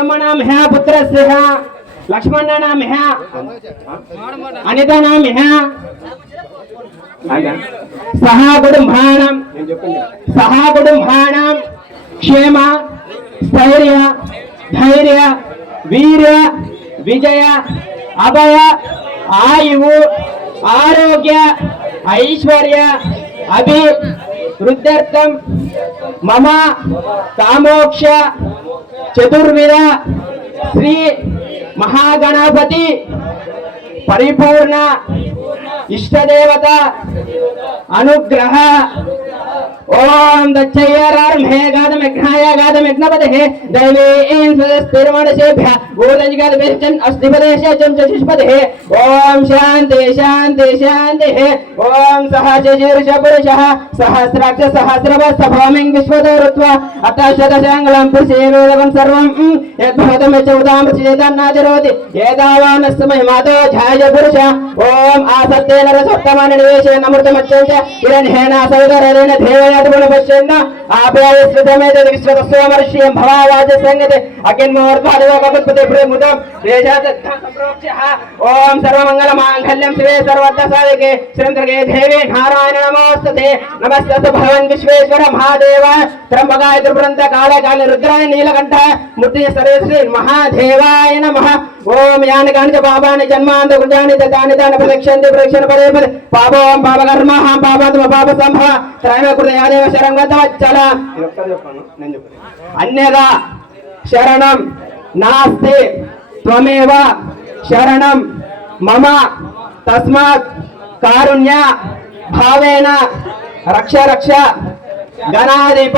नाम है पुत्र से है लक्ष्मण नाम है अनिता नाम है सहा कुटुंबाणां क्षेम स्थैर्य धैर्य वीर विजय अभय आयु आरोग्य ऐश्वर्य अभिवृद्ध्यर्थं मम कामोक्ष चतुर्विध श्री महागणपति परिपूर्ण इष्टदेवता अनुग्रह ओम दच्छय्यारार्मेघादमेघ्नाय दैवीं सदस्तिर्मणसेभ्यः भूतजगद्विष्टन् अस्तिपदेशे चंचशिष्पदे ओम शांति शांति शांति ओम सहचशीर्ष पुरुषः सहस्राक्ष सहस्रवत्सभौमिं विश्वदोरुत्वा अतः शतशाङ्गलं पुरुषेवेदकं सर्वं यद्भूतमिच्छुदामृच्छेदन्नाचरोति एतावानस्तमहि मातो ध्याय पुरुष ओम आसत्तेन रसोत्तमानि निवेशेन अमृतमच्चञ्च हिरण्येन सौदरेण देवयातगुणपश्यन्न आप्यायस्वतमेत विश्वतस्वमर्ष्यं भवावाच संगते अकिन्मोर्ध्वादिवकपुत्पते प्रेमुदं देशादत्तं सम्प्रोक्ष्यः ओम सर्वमङ्गलमाङ्गल्यं शिवे सर्वर्थसाधिके श्रीन्द्रगे देवी नारायण नमोस्तुते नमस्तस्ते भगवन् विश्वेश्वर महादेव त्र्यंबकाय त्रिपुरन्त काले काले रुद्राय नीलकण्ठाय मूर्तिये सर्वेश्वरी महादेवाय नमः ओम यानि कानि च पापानि जन्मान्त कृतानि तानि तानि प्रदक्षन्ते प्रदक्षिण पदे पदे पापों पापकर्मः पापात्म पापसंभव त्रयमे कृते यादेव शरणं गतवच्चल अन्यथा शरणं नास्ति त्वमेव शरणं मम तस्मात् कारुण्य भावेन रक्ष रक्ष गणाधिप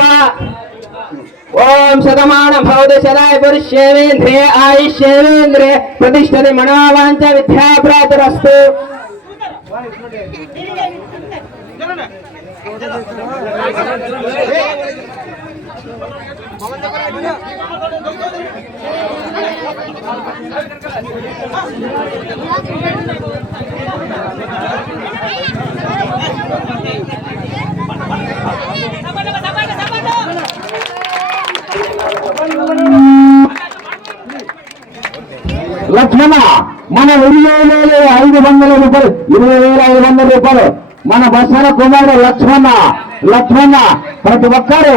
ओम शतमान भवति शताय पुरुषेन्द्रिये आयुष्येन्द्रिये प्रतिष्ठति मनोवांच विद्याप्राप्तिरस्तु లక్ష్మణ మన 20,500 రూపాయలు 20,500 రూపాయలు మన బసన కుమారుడు లక్ష్మణ ప్రతి ఒక్కరు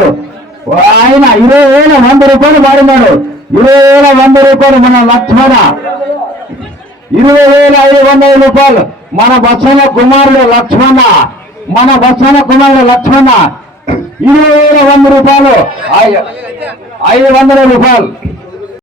ఆయన 20,100 రూపాయలు వాడినాడు 20,100 రూపాయలు మన లక్ష్మణ 20,500 రూపాయలు మన బసన కుమారుడు లక్ష్మణ 20,100 రూపాయలు 500 రూపాయలు